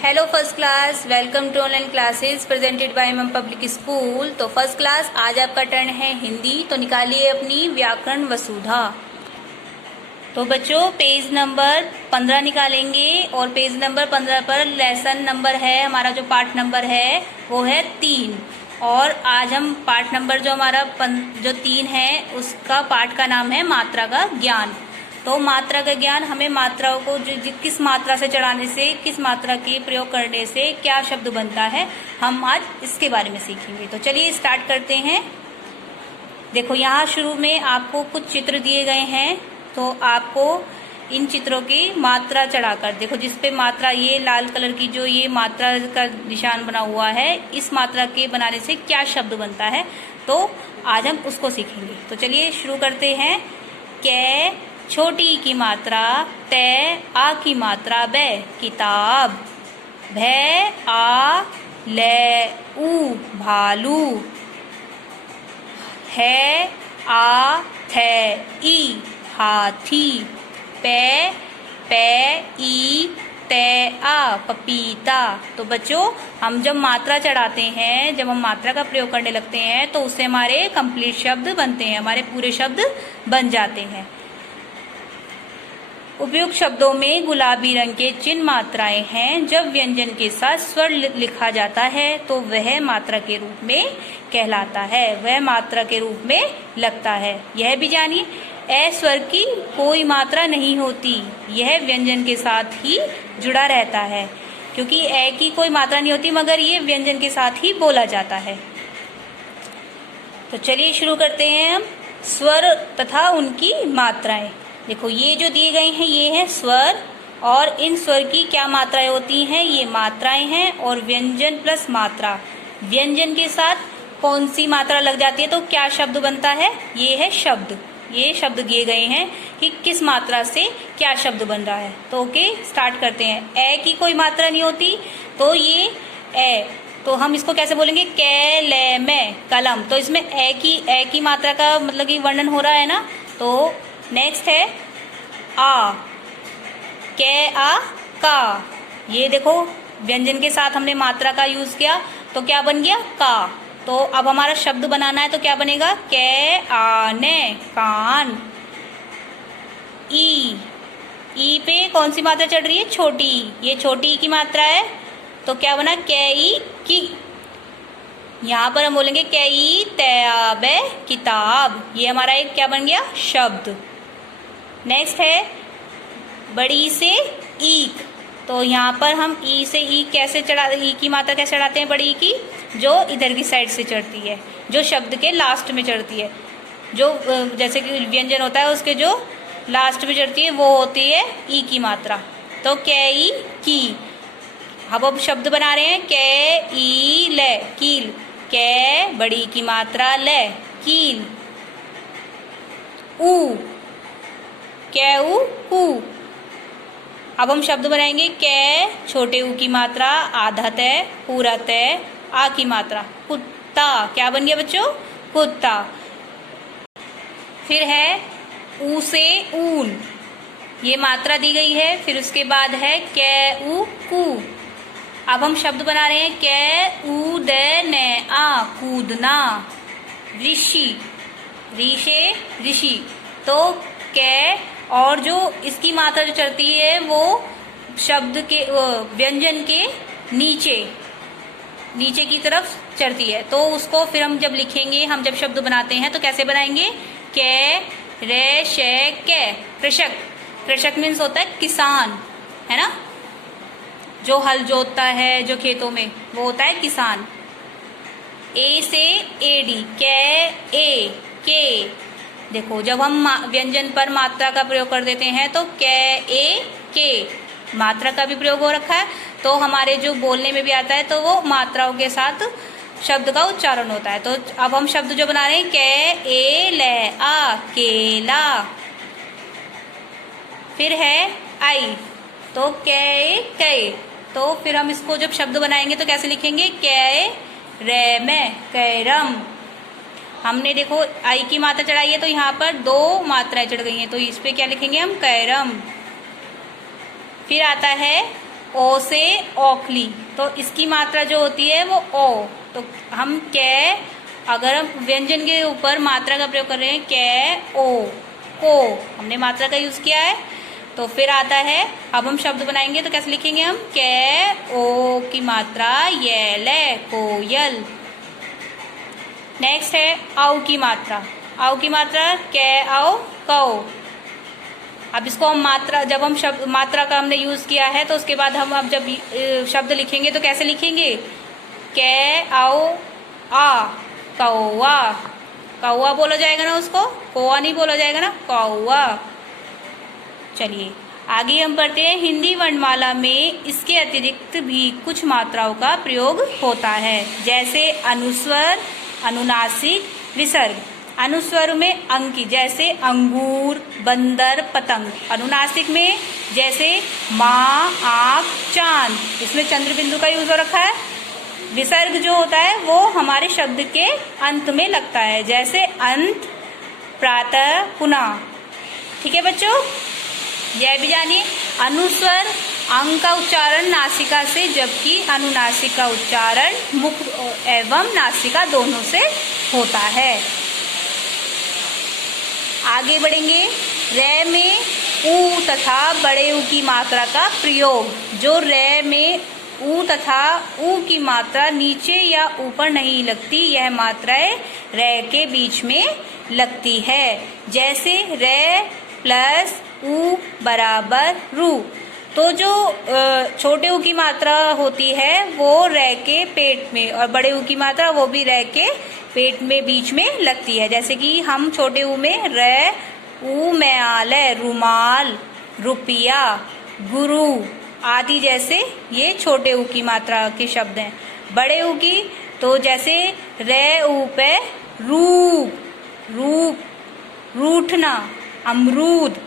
Hello first class, welcome to online classes presented by MM public school. तो first class आज आपका turn है हिंदी। तो निकालिए अपनी व्याकरण वसुधा। तो बच्चों पेज नंबर 15 निकालेंगे और पेज नंबर 15 पर लेसन नंबर है, हमारा जो पाठ नंबर है वो है 3। और आज हम पाठ नंबर जो हमारा जो 3 है उसका पाठ का नाम है मात्रा का ज्ञान। तो मात्रा का ज्ञान, हमें मात्राओं को जो किस मात्रा से चढ़ाने से, किस मात्रा के प्रयोग करने से क्या शब्द बनता है, हम आज इसके बारे में सीखेंगे। तो चलिए स्टार्ट करते हैं। देखो यहाँ शुरू में आपको कुछ चित्र दिए गए हैं, तो आपको इन चित्रों की मात्रा चढ़ाकर, देखो जिसपे मात्रा, ये लाल कलर की जो ये मात्रा का निशान बना हुआ है, इस मात्रा के बनाने से क्या शब्द बनता है, तो आज हम उसको सीखेंगे। तो चलिए शुरू करते हैं। कै छोटी की मात्रा, तै आ की मात्रा, बै किताब, भै आ लै ऊ भालू, है आ थै ई हाथी, पै पै ई तै आ पपीता। तो बच्चों हम जब मात्रा चढ़ाते हैं, जब हम मात्रा का प्रयोग करने लगते हैं तो उससे हमारे कंप्लीट शब्द बनते हैं, हमारे पूरे शब्द बन जाते हैं। उपयुक्त शब्दों में गुलाबी रंग के चिन्ह मात्राएं हैं। जब व्यंजन के साथ स्वर लिखा जाता है तो वह मात्रा के रूप में कहलाता है, वह मात्रा के रूप में लगता है। यह भी जानिए, ए स्वर की कोई मात्रा नहीं होती, यह व्यंजन के साथ ही जुड़ा रहता है, क्योंकि ए की कोई मात्रा नहीं होती मगर ये व्यंजन के साथ ही बोला जाता है। तो चलिए शुरू करते हैं हम स्वर तथा उनकी मात्राएं। देखो ये जो दिए गए हैं ये है स्वर, और इन स्वर की क्या मात्राएं होती हैं, ये मात्राएं हैं। और व्यंजन प्लस मात्रा, व्यंजन के साथ कौन सी मात्रा लग जाती है तो क्या शब्द बनता है, ये है शब्द। ये शब्द दिए गए हैं कि किस मात्रा से क्या शब्द बन रहा है। तो ओके स्टार्ट करते हैं। ए की कोई मात्रा नहीं होती तो ये ए, तो हम इसको कैसे बोलेंगे, कै ले में कलम। तो इसमें ए की मात्रा का मतलब कि वर्णन हो रहा है ना। तो नेक्स्ट है आ, कै आ का। ये देखो व्यंजन के साथ हमने मात्रा का यूज किया तो क्या बन गया, का। तो अब हमारा शब्द बनाना है तो क्या बनेगा, कै आने कान। ई पे कौन सी मात्रा चढ़ रही है, छोटी, ये छोटी की मात्रा है तो क्या बना, कै ई की। यहाँ पर हम बोलेंगे कै ई तैयाब किताब, ये हमारा एक क्या बन गया, शब्द। नेक्स्ट है बड़ी से ईक। तो यहाँ पर हम ई से ई कैसे चढ़ा, ई की मात्रा कैसे चढ़ाते हैं, बड़ी ई की, जो इधर की साइड से चढ़ती है, जो शब्द के लास्ट में चढ़ती है, जो जैसे कि व्यंजन होता है उसके जो लास्ट में चढ़ती है वो होती है ई की मात्रा। तो कै ई की। अब शब्द बना रहे हैं, कै ई ले कील, कै बड़ी की मात्रा, ले कील। ऊ, कै ऊ कू। अब हम शब्द बनाएंगे, कै छोटे ऊ की मात्रा, आधा तय, पूरा तय, आ की मात्रा, कुत्ता। क्या बन गया बच्चों, कुत्ता। फिर है ऊ से ऊन, ये मात्रा दी गई है। फिर उसके बाद है कै ऊ कू। अब हम शब्द बना रहे हैं, कै ऊ दे ने आ कूदना। ऋषि, ऋषे ऋषि। तो कै और जो इसकी मात्रा जो चढ़ती है वो शब्द के व्यंजन के नीचे की तरफ चढ़ती है। तो उसको फिर हम जब लिखेंगे, हम जब शब्द बनाते हैं तो कैसे बनाएंगे, कै रे शे कै। कृषक, कृषक मीन्स होता है किसान, है ना, जो हल जोतता है जो खेतों में, वो होता है किसान। ए से एडी, कै ए के। देखो जब हम व्यंजन पर मात्रा का प्रयोग कर देते हैं तो कै ए के, मात्रा का भी प्रयोग हो रखा है तो हमारे जो बोलने में भी आता है तो वो मात्राओं के साथ शब्द का उच्चारण होता है। तो अब हम शब्द जो बना रहे हैं, कै ए ले आ केला। फिर है आई, तो कै कै। तो फिर हम इसको जब शब्द बनाएंगे तो कैसे लिखेंगे, कै रे में कैरम। हमने देखो आई की मात्रा चढ़ाई है तो यहाँ पर 2 मात्राएं चढ़ गई हैं, तो इस पे क्या लिखेंगे हम, कैरम। फिर आता है ओ से औखली, तो इसकी मात्रा जो होती है वो ओ। तो हम कै, अगर हम व्यंजन के ऊपर मात्रा का प्रयोग कर रहे हैं, कै ओ, को हमने मात्रा का यूज किया है। तो फिर आता है, अब हम शब्द बनाएंगे तो कैसे लिखेंगे हम, कै ओ की मात्रा यल, कोयल। नेक्स्ट है औ की मात्रा, औ की मात्रा कै औ, कौ। अब इसको हम मात्रा, जब हम शब्द मात्रा का हमने यूज किया है तो उसके बाद हम अब जब शब्द लिखेंगे तो कैसे लिखेंगे, कै औ आ, कौआ। कौआ बोला जाएगा ना उसको, कौआ नहीं बोला जाएगा ना, कौआ। चलिए आगे हम पढ़ते हैं। हिंदी वर्णमाला में इसके अतिरिक्त भी कुछ मात्राओं का प्रयोग होता है, जैसे अनुस्वर, अनुनासिक, विसर्ग। अनुस्वर में अंकी, जैसे अंगूर, बंदर, पतंग। अनुनासिक में जैसे माँ, आँख, चांद, इसमें चंद्र बिंदु का यूज हो रखा है। विसर्ग जो होता है वो हमारे शब्द के अंत में लगता है, जैसे अंत, प्रातः, पुनः। ठीक है बच्चों, यह भी जानिए। अनुस्वर अंग का उच्चारण नासिका से, जबकि अनुनासिक का उच्चारण मुख एवं नासिका दोनों से होता है। आगे बढ़ेंगे। रे में ऊ तथा बड़े ऊ की मात्रा का प्रयोग। जो रे में ऊ तथा ऊ की मात्रा नीचे या ऊपर नहीं लगती, यह मात्राएं रे के बीच में लगती है, जैसे रे प्लस ऊ बराबर रू। तो जो छोटे ऊ की मात्रा होती है वो रे के पेट में, और बड़े ऊ की मात्रा वो भी रे के पेट में बीच में लगती है। जैसे कि हम छोटे ऊ में रे ऊ म्यालय, रुमाल, रुपया, गुरु आदि, जैसे ये छोटे ऊ की मात्रा के शब्द हैं। बड़े ऊ की तो जैसे रे ऊ पे रूप, रूप, रूठना, अमरूद,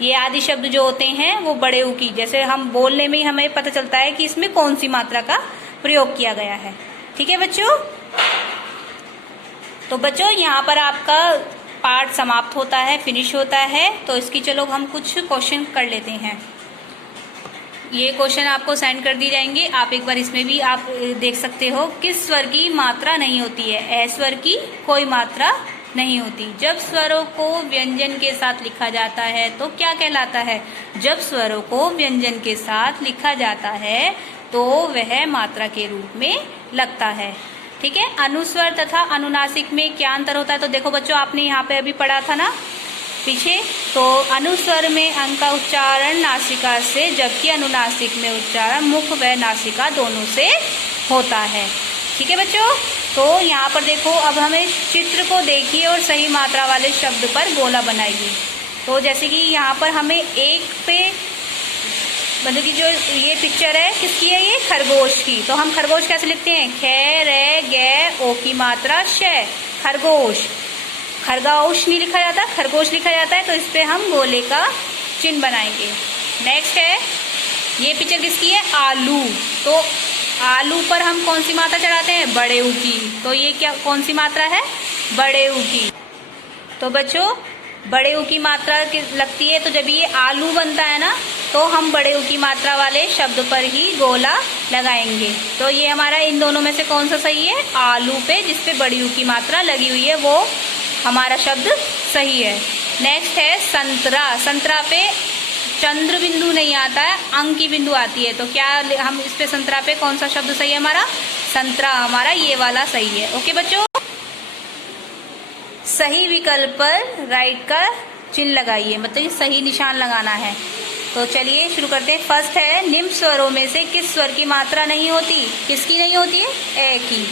ये आदि शब्द जो होते हैं वो बड़े ऊ की, जैसे हम बोलने में ही हमें पता चलता है कि इसमें कौन सी मात्रा का प्रयोग किया गया है। ठीक है बच्चों, तो बच्चों यहाँ पर आपका पार्ट समाप्त होता है, फिनिश होता है। तो इसकी चलो हम कुछ क्वेश्चन कर लेते हैं। ये क्वेश्चन आपको सेंड कर दी जाएंगे, आप एक बार इसमें भी आप देख सकते हो। किस स्वर की मात्रा नहीं होती है? ए स्वर की कोई मात्रा नहीं होती। जब स्वरों को व्यंजन के साथ लिखा जाता है तो क्या कहलाता है? जब स्वरों को व्यंजन के साथ लिखा जाता है तो वह मात्रा के रूप में लगता है। ठीक है। अनुस्वर तथा अनुनासिक में क्या अंतर होता है? तो देखो बच्चों, आपने यहाँ पे अभी पढ़ा था ना पीछे, तो अनुस्वर में अंग का उच्चारण नासिका से, जबकि अनुनासिक में उच्चारण मुख व नासिका दोनों से होता है। ठीक है बच्चों, तो यहाँ पर देखो, अब हमें चित्र को देखिए और सही मात्रा वाले शब्द पर गोला बनाइए। तो जैसे कि यहाँ पर हमें एक पे, मतलब कि जो ये पिक्चर है किसकी है? ये खरगोश की। तो हम खरगोश कैसे लिखते हैं? खे रे गे ओ की मात्रा श, खरगोश। खरगोश नहीं लिखा जाता, खरगोश लिखा जाता है। तो इस पे हम गोले का चिन्ह बनाएंगे। नेक्स्ट है, ये पिक्चर किसकी है? आलू। तो आलू पर हम कौन सी मात्रा चढ़ाते हैं? बड़े ऊ की। तो ये क्या, कौन सी मात्रा है? बड़े ऊ की। तो बच्चों, बड़े ऊ की मात्रा लगती है, तो जब ये आलू बनता है ना, तो हम बड़े ऊ की मात्रा वाले शब्द पर ही गोला लगाएंगे। तो ये हमारा इन दोनों में से कौन सा सही है? आलू पे, जिसपे बड़ी ऊ की मात्रा लगी हुई है, वो हमारा शब्द सही है। नेक्स्ट है संतरा। संतरा पे चंद्र बिंदु नहीं आता है, अंक की बिंदु आती है। तो क्या हम इस पे संतरा पे कौन सा शब्द सही है? हमारा संतरा, हमारा ये वाला सही है। ओके बच्चों, सही विकल्प पर राइट का चिन्ह लगाइए, मतलब ये सही निशान लगाना है। तो चलिए शुरू करते हैं। फर्स्ट है, निम्न स्वरों में से किस स्वर की मात्रा नहीं होती? किसकी नहीं होती है? ए की।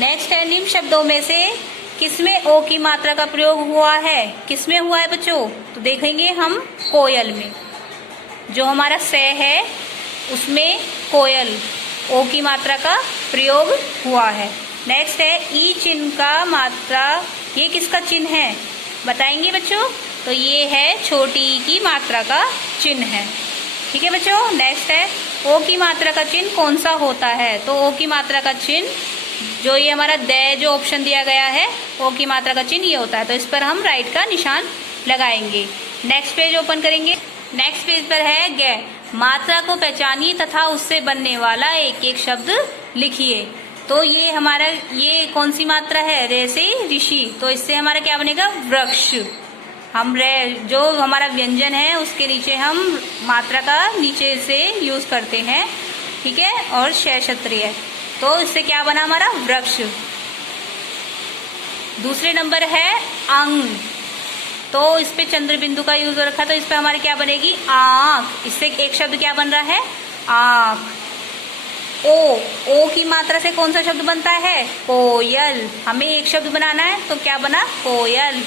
नेक्स्ट है, निम्न शब्दों में से किसमें ओ की मात्रा का प्रयोग हुआ है? किसमें हुआ है बच्चों? तो देखेंगे हम कोयल में। जो हमारा से है उसमें कोयल, ओ की मात्रा का प्रयोग हुआ है। नेक्स्ट है, ई चिन्ह का मात्रा, ये किसका चिन्ह है बताएंगे बच्चों? तो ये है छोटी ई की मात्रा का चिन्ह है। ठीक है बच्चों। नेक्स्ट है, ओ की मात्रा का चिन्ह कौन सा होता है? तो ओ की मात्रा का चिन्ह, जो ये हमारा दे जो ऑप्शन दिया गया है, ओ की मात्रा का चिन्ह ये होता है। तो इस पर हम राइट का निशान लगाएंगे। नेक्स्ट पेज ओपन करेंगे। नेक्स्ट पेज पर है गे। मात्रा को पहचानिए तथा उससे बनने वाला एक एक शब्द लिखिए। तो ये हमारा, ये कौन सी मात्रा है? रे से ऋषि, तो इससे हमारा क्या बनेगा? वृक्ष। हम रे, जो हमारा व्यंजन है उसके नीचे हम मात्रा का नीचे से यूज करते हैं, ठीक है, और शय क्षत्रिय, तो इससे क्या बना हमारा? वृक्ष। दूसरे नंबर है अंग, तो इस पे चंद्र बिंदु का यूज हो रखा, तो इस पे हमारी क्या बनेगी? आंख। इससे एक शब्द क्या बन रहा है? आंख। ओ की मात्रा से कौन सा शब्द बनता है? कोयल। हमें एक शब्द बनाना है तो क्या बना? कोयल।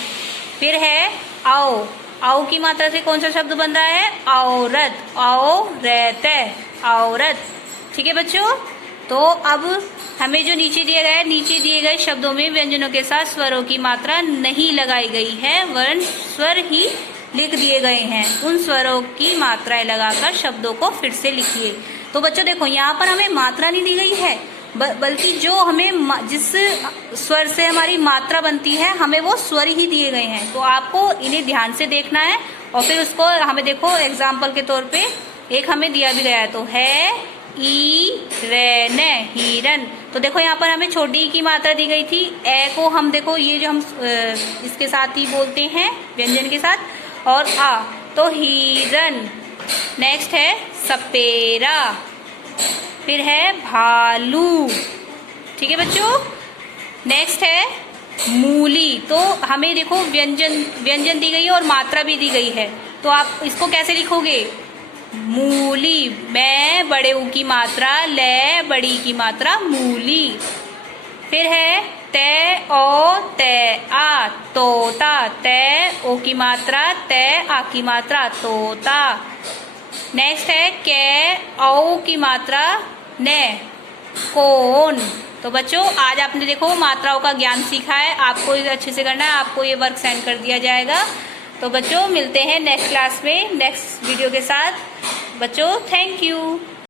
फिर है आओ की मात्रा से कौन सा शब्द बन रहा है? औरत। औरत, औरत। ठीक है बच्चों, तो अब हमें जो नीचे दिया गया है, नीचे दिए गए शब्दों में व्यंजनों के साथ स्वरों की मात्रा नहीं लगाई गई है, वरन स्वर ही लिख दिए गए हैं। उन स्वरों की मात्राएं लगाकर शब्दों को फिर से लिखिए। तो बच्चों देखो, यहाँ पर हमें मात्रा नहीं दी गई है, बल्कि जो हमें जिस स्वर से हमारी मात्रा बनती है, हमें वो स्वर ही दिए गए हैं। तो आपको इन्हें ध्यान से देखना है और फिर उसको हमें देखो एग्जाम्पल के तौर पे एक हमें दिया भी गया है, तो है ईरन, हिरन। तो देखो यहाँ पर हमें छोटी ई की मात्रा दी गई थी। ए को हम देखो, ये जो हम इसके साथ ही बोलते हैं व्यंजन के साथ, और आ, तो हिरन। नेक्स्ट है सपेरा, फिर है भालू। ठीक है बच्चों, नेक्स्ट है मूली। तो हमें देखो व्यंजन दी गई है और मात्रा भी दी गई है, तो आप इसको कैसे लिखोगे? मूली। मैं बड़े ऊ की मात्रा, ले बड़ी की मात्रा, मूली। फिर है ते ओ ते आ, तोता। ते ओ की मात्रा, ते आ की मात्रा, तोता। नेक्स्ट है के औ की मात्रा, ने, कौन। तो बच्चों आज आपने देखो मात्राओं का ज्ञान सीखा है, आपको अच्छे से करना है, आपको ये वर्क सेंड कर दिया जाएगा। तो बच्चों मिलते हैं नेक्स्ट क्लास में नेक्स्ट वीडियो के साथ। बच्चों थैंक यू।